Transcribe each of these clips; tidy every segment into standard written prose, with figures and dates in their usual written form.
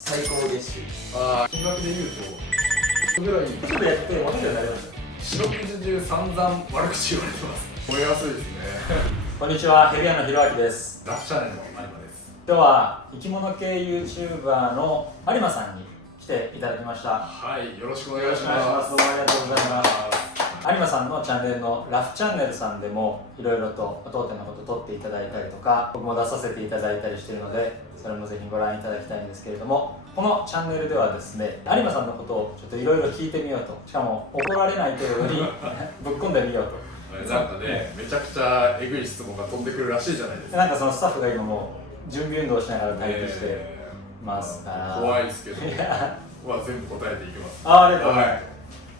最高月収。金額で言うとぐらいちょっとやって分かるようになりました。四六時中散々悪口言われてます。覚えやすいですね。こんにちは、ヘビアのひろあきです。ラフチャンネルの有馬です。今日は生き物系 YouTuber の有馬さんに来ていただきました。はい、よろしくお願いします。どうもありがとうございます。有馬さんのチャンネルのラフチャンネルさんでもいろいろと当店のこと撮っていただいたりとか、僕も出させていただいたりしているので、それもぜひご覧いただきたいんですけれども、このチャンネルではですね、有馬さんのことをちょっといろいろ聞いてみようと、しかも怒られない程度にぶっ込んでみようと。なんかね、めちゃくちゃえぐい質問が飛んでくるらしいじゃないですか。なんかそのスタッフが今もう準備運動しながらタイプしてますから、怖いですけど、全部答えていきます。ありがとうございます。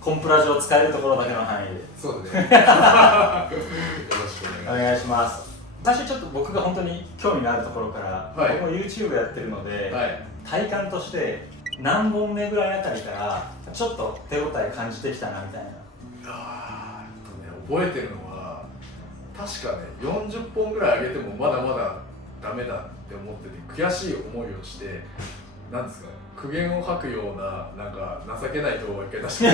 コンプラ上使えるところだけの範囲で。そうですね。よろしくお願いします。最初ちょっと僕が本当に興味があるところから、僕も YouTube やってるので、体感として何本目ぐらいあたりからちょっと手応え感じてきたなみたいな。覚えてるのは確かね、40本ぐらい上げてもまだまだダメだって思ってて、悔しい思いをして、なんですか、苦言を吐くような、なんか情けない動画を一回出して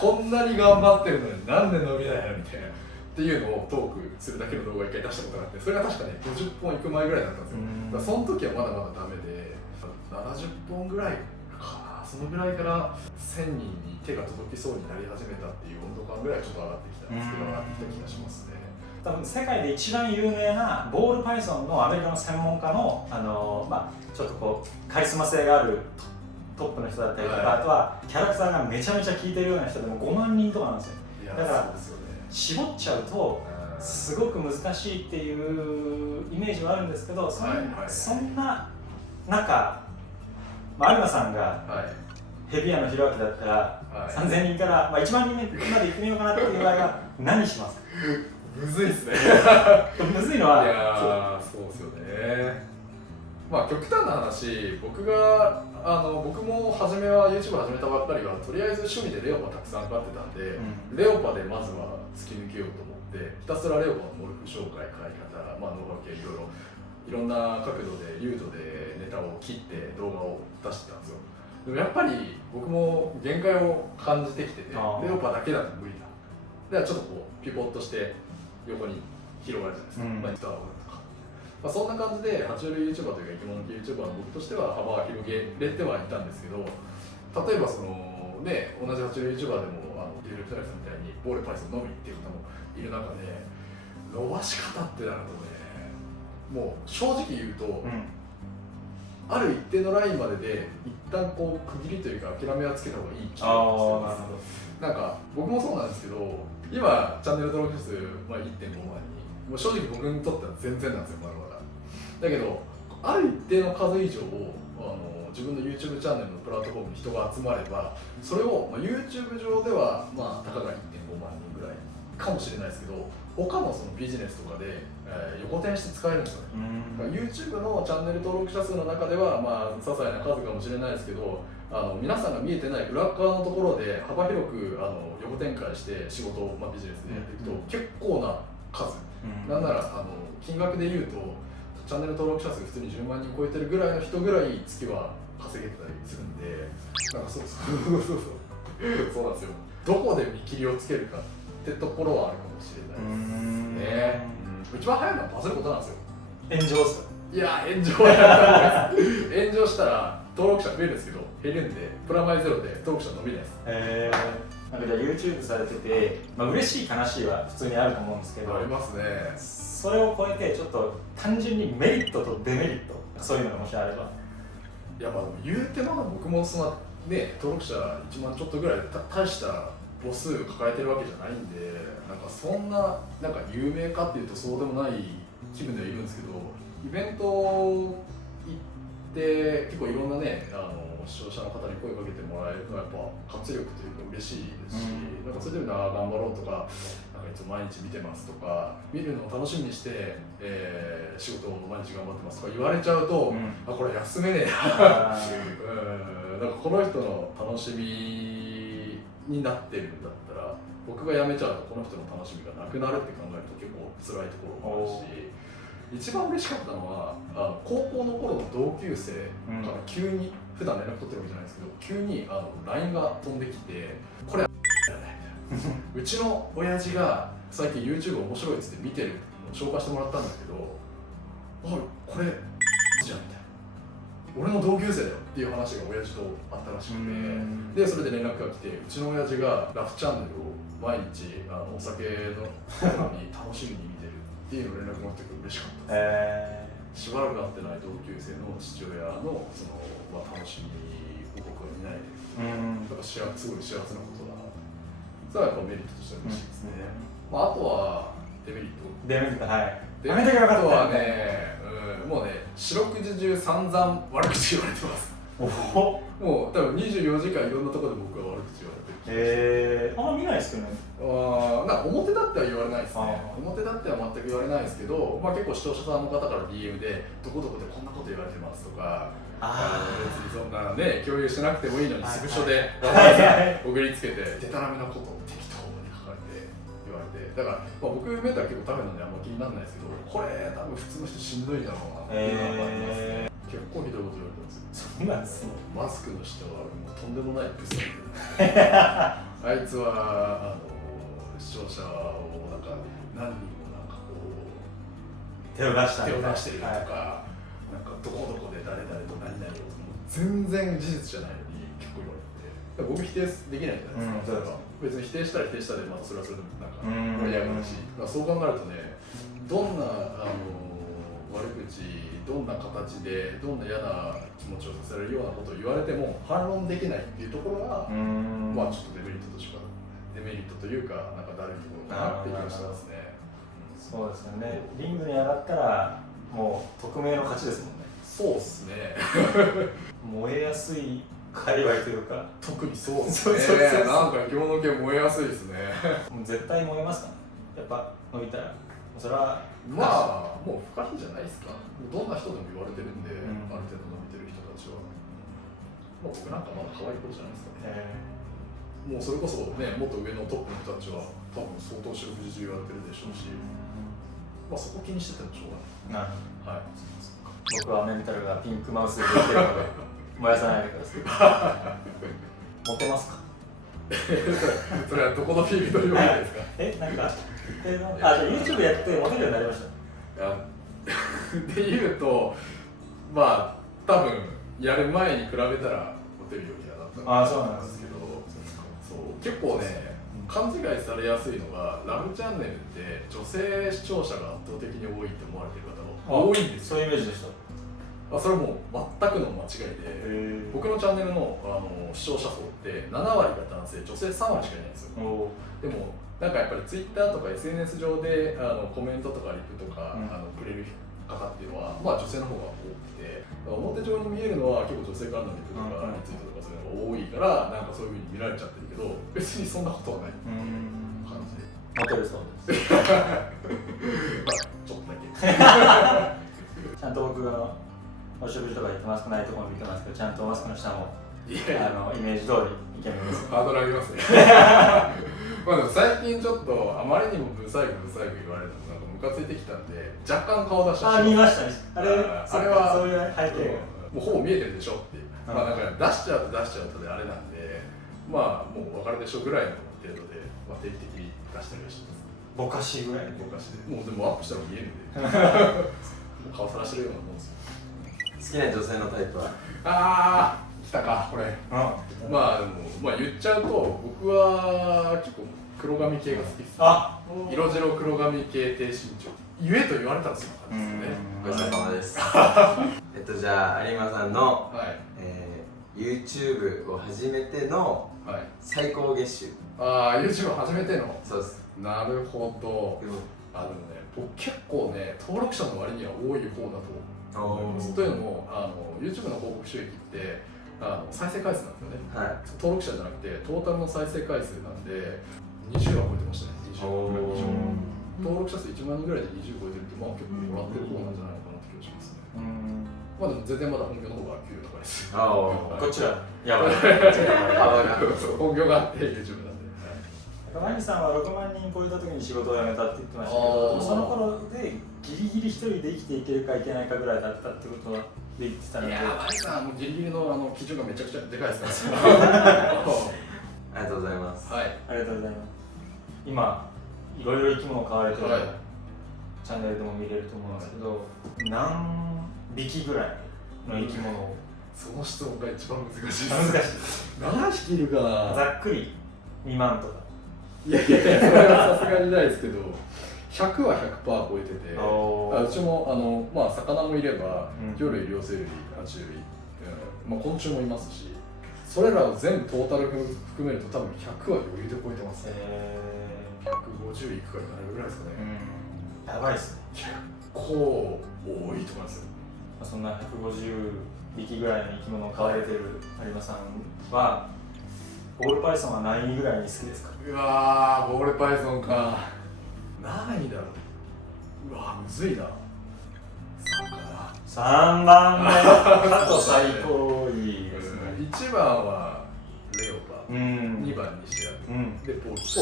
こんなに頑張ってるのになんで伸びないのみたいなっていうのをトークするだけの動画を一回出したことがあって、それが確かね50本いく前ぐらいだったんですよ。だからその時はまだまだダメで、70本ぐらいかな、そのぐらいから1000人に手が届きそうになり始めたっていう温度感ぐらいちょっと上がってきたんですけど、上がってきた気がしますね。多分世界で一番有名なボールパイソンのアメリカの専門家の、ちょっとこうカリスマ性があるトップの人だったりとか、あとはキャラクターがめちゃめちゃ効いてるような人でも5万人とかなんですよ。だから絞っちゃうとすごく難しいっていうイメージはあるんですけど、そんな中、有馬さんがヘビアのひろあきだったら、3000人から、1万人目まで行ってみようかなっていう場合は何しますか？むずいっすね。むずいのは、いやー、そうですよね。極端な話、僕も初めは YouTube 始めたばっかりはとりあえず趣味でレオパたくさん飼ってたんで、レオパでまずは突き抜けようと思ってひたすらレオパのモルフ紹介、飼い方、ノウハウ系いろんな角度で優度でネタを切って動画を出してたんですよ。でもやっぱり僕も限界を感じてきてて、レオパだけだと無理だ。ではちょっとこうピボットして横に広がるじゃないですか。そんな感じで爬虫類 YouTuber というか生き物系 YouTuber の僕としては幅が広げれてはいたんですけど、例えばそのね、同じ爬虫類 YouTuber でもデュエル・プライさんみたいにボールパイソンのみっていう方もいる中で、伸ばし方ってなるとね、もう正直言うと、ある一定のラインまでで一旦こう区切りというか諦めはつけた方がいい気がしてます。なんか僕もそうなんですけど、今チャンネル登録者数、1.5万人、もう正直僕にとっては全然なんですよ、まだまだ。だけどある一定の数以上自分の YouTube チャンネルのプラットフォームに人が集まれば、それを、YouTube 上ではたかが 1.5 万人ぐらいかもしれないですけど、他のそのビジネスとかで、横転して使えるんですよね。YouTube のチャンネル登録者数の中では些細な数かもしれないですけど、皆さんが見えてない裏側のところで幅広く横展開して仕事を、ビジネスでやっていくと結構な数、なんなら金額で言うとチャンネル登録者数普通に10万人超えてるぐらいの人ぐらい月は稼げてたりするんで、なんかそうなんですよ。どこで見切りをつけるかってところはあるかもしれないですね。一番早いのはバズることなんですよ。炎上する。いや、炎上はやった方がいいです。炎上したら登録者増えるんですけど、減るんでプラマイゼロで登録者伸びないです。なんかじゃあ YouTube されてて、嬉しい悲しいは普通にあると思うんですけど、ありますね。それを超えてちょっと単純にメリットとデメリット、そういうのがもしあれば。いや、言うてまだ僕もそんなね、登録者1万ちょっとぐらい大した母数抱えてるわけじゃないんで、なんかそんな有名かっていうとそうでもない気分ではいるんですけど、イベント行って結構いろんなね、視聴者の方に声かけてもらえるのはやっぱ活力というか嬉しいですし、なんかそれで頑張ろうとか、いつも毎日見てますとか、見るのを楽しみにして、仕事を毎日頑張ってますとか言われちゃうと、これ休めねえななんかこの人の楽しみになってるんだったら、僕が辞めちゃうとこの人の楽しみがなくなるって考えると結構辛いところもあるし、一番嬉しかったのは高校の頃の同級生から急に普段連絡取ってるわけじゃないんですけど、急にLINE が飛んできて、これうちの親父が最近 YouTube 面白いっつって見てるのを紹介してもらったんだけど、おいこれじゃんみたいな、俺の同級生だよっていう話が親父とあったらしくて、でそれで連絡が来て、うちの親父がラフチャンネルを毎日お酒の頃に楽しみに見てるっていうのを連絡が来て嬉しかったです、しばらく会ってない同級生の父親のその、楽しみを僕は見ないで、だからすごい幸せなことだな、それはやっぱメリットとしては嬉しいですね。あとはデメリット。はい。デメリットはね、もうね、四六時中散々悪口言われてます。もう多分24時間いろんなところで僕は悪口言われてる。あんま見ないですけどね。なんか表立っては言われないですね。表立っては全く言われないですけど、結構視聴者さんの方から DM でどこどこでこんなこと言われてますとか、別にそんなね共有しなくてもいいのにスクショでわざわざ送りつけてデタラメなことを適当に書かれて言われて、だから、僕メーター結構食べるのであんま気にならないですけど、これ多分普通の人しんどいだろうなっていうのはありますね。結構ひどいこと言われてますよ。そうなんですね。マスクの人はもうとんでもないブスだあいつは視聴者をなんか何人もなんかこう手を出してるとか、なんかどこどこで誰々と何々を全然事実じゃないのに結構言われて、僕否定できないじゃないですか。別に否定したら否定したで、それはそれでなんか盛り上がるし、そう考えるとね、どんな悪口、どんな形でどんな嫌な気持ちをさせられるようなことを言われても反論できないっていうところがちょっとデメリットというか、なんかだるいところかなっていう気がしますね。そうですよね。リングに上がったらもう匿名の勝ちですもんね。そうですね。燃えやすい界隈というか、特にそうですね。なんか今日の件燃えやすいですね。絶対燃えますかね。やっぱ伸びたらそれはもう不可避じゃないですか。どんな人でも言われてるんで、ある程度伸びてる人たちは。僕なんかまだ可愛い子じゃないですかね。もうそれこそね、もっと上のトップの人たちは多分相当四六時中言われてるでしょうし、そこ気にしててもしょうがない。はい。僕はメンタルがピンクマウスでできてるので燃やさないでください。モテますか？それはどこのフィールドにもないですか？なんかじゃあ YouTube やってモテるようになりました。で言うと、多分やる前に比べたらモテるようにはなったそうなんですけど、結構ね、勘違いされやすいのが、ラブチャンネルって女性視聴者が圧倒的に多いって思われてる方が多いんですよ。そういうイメージでした。それはもう全くの間違いで、僕のチャンネルの視聴者層って7割が男性、女性3割しかいないんですよ。でもなんかやっぱり Twitter とか SNS 上でコメントとかリプとか、くれる方っていうのは、女性の方が多くて、表上に見えるのは結構女性からのリプとかリツイートとかそういうのが多いから、なんかそういう風に見られちゃってるけど、別にそんなことはない感じで。モテるそうです。ちょっとだけ。ちゃんと僕がお食事とか行ってマスクないところも見てますけど、ちゃんとマスクの下もイメージ通りイケメンです。ハードル上げますね。でも最近ちょっとあまりにもブサイク言われるとなんかムカついてきたんで、若干顔出したし。見ましたね。あれはそういう背景もうほぼ見えてるでしょっていう。なんか出しちゃうとであれなんで、もう分かるでしょぐらいの程度で、定期的に出したりはしてます。ぼかしぐらい。ぼかしで。もうでもアップしたら見えるんで。顔さらしてるようなもんですよ。好きな女性のタイプは？来たかこれ。でも言っちゃうと、僕は結構黒髪系が好きです。色白黒髪系低身長。言えと言われたらそんな感じですね。ごちそうさまです。じゃあ有馬さんの、YouTube を始めての最高月収。YouTube 始めての。そうです。なるほど。僕結構ね、登録者の割には多い方だと思います。というのもYouTube の広告収益って再生回数なんですよね。登録者じゃなくてトータルの再生回数なんで20は超えてましたね。20登録者数1万人ぐらいで20超えてるって結構もらってる方なんじゃないのかなって気がしますね。でも全然まだ本業の方が給料高いです。こちらやばい。本業があって YouTube なんで。マギさんは6万人超えた時に仕事を辞めたって言ってましたけど、その頃でギリギリ一人で生きていけるかいけないかぐらいだったってことは言ってたので、いやーマリさんもうギリギリの基準がめちゃくちゃでかいですからありがとうございます。はいありがとうございます。今いろいろ生き物飼われてる、はいチャンネルでも見れると思うんですけど、何匹ぐらいの生き物を、その質問が一番難しいです。難しい何匹いるかな。ざっくり2万とか。いやいやいや、それはさすがにないですけど、100は 100% 超えてて、おーうちもまあ、魚もいれば、うん魚類、両生類、爬虫類、まあ、昆虫もいますし、それらを全部トータル含めると多分100は余裕で超えてますね。150いくかいかないぐらいですかね。やばいっすね。結構多いと思いますよ。そんな150匹ぐらいの生き物を飼われてる有馬さんは、ボールパイソンは何位ぐらいに好きですか？うわー、ボールパイソンか。何位だろう。うわー、むずいな。3かな。 3番目過去最高位ですね。 1番はレオパ、うん2番にシアうんでポーチ。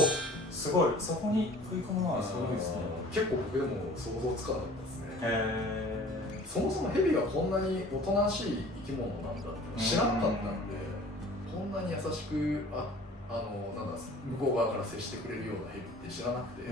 すごい、そこに食い込むのはすごいですね。結構僕でも想像つかなかったですね。へそもそもヘビがこんなにおとなしい生き物なんだって知らなかったんで、こんなに優しくなんだ向こう側から接してくれるようなヘビって知らなくて、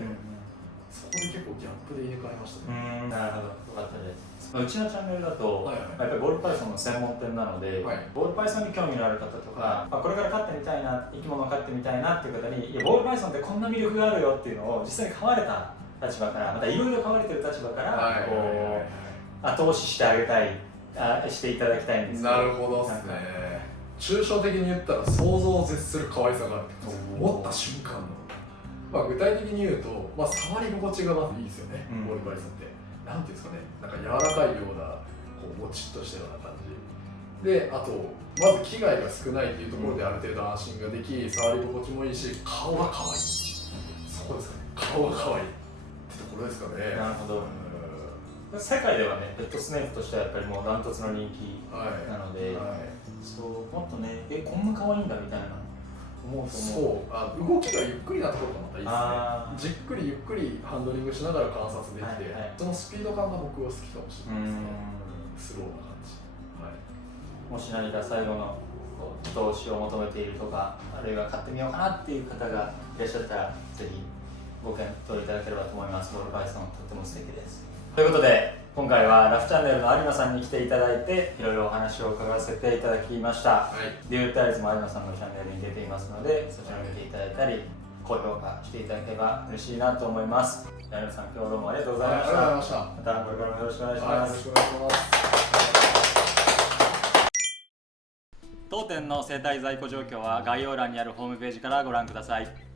そこで結構ギャップで入れ替えましたね。なるほど、よかったです。うちのチャンネルだと、はいはいやっぱりボールパイソンの専門店なので、はいボールパイソンに興味のある方とか、これから飼ってみたいな、生き物を飼ってみたいなっていう方に、いやボールパイソンってこんな魅力があるよっていうのを実際に飼われた立場から、またいろいろ飼われてる立場からこう後押ししてあげたい、していただきたいんですけど。なるほどですね。抽象的に言ったら想像を絶する可愛さがあるって思った瞬間の、まあ、具体的に言うと、まあ、触り心地がまずいいですよね、ボールパイソンって。なんていうんですかね、なんか柔らかいようなこうもちっとしたような感じで、あとまず危害が少ないっていうところである程度安心ができ、触り心地もいいし、顔が可愛い。そこですかね、顔が可愛いってところですかね。なるほど。世界ではね、ペットスネークとしてはやっぱりもうダントツの人気はいなので、はいそうもっとね、こんな可愛いんだみたいな思うと思う。そう、動きがゆっくりなところがまたいいあですね。じっくりゆっくりハンドリングしながら観察できて、はいはいそのスピード感が僕は好きかもしれないですね。スローな感じ。はい。もし何か最後の投資を求めているとか、あるいは買ってみようかなっていう方がいらっしゃったら、ぜひご検討いただければと思います。ボールパイソンとっても素敵です。ということで、今回はラフチャンネルの有馬さんに来ていただいて、いろいろお話を伺わせていただきました。はいデュータイズも有馬さんのチャンネルに出ていますので、そちらを見ていただいたり、高評価していただければ嬉しいなと思います。有馬さん、今日はどうもありがとうございました。ありがとうございました。またこれからもよろしくお願いしはい、よます。ろしくお願いします。当店の生態在庫状況は概要欄にあるホームページからご覧ください。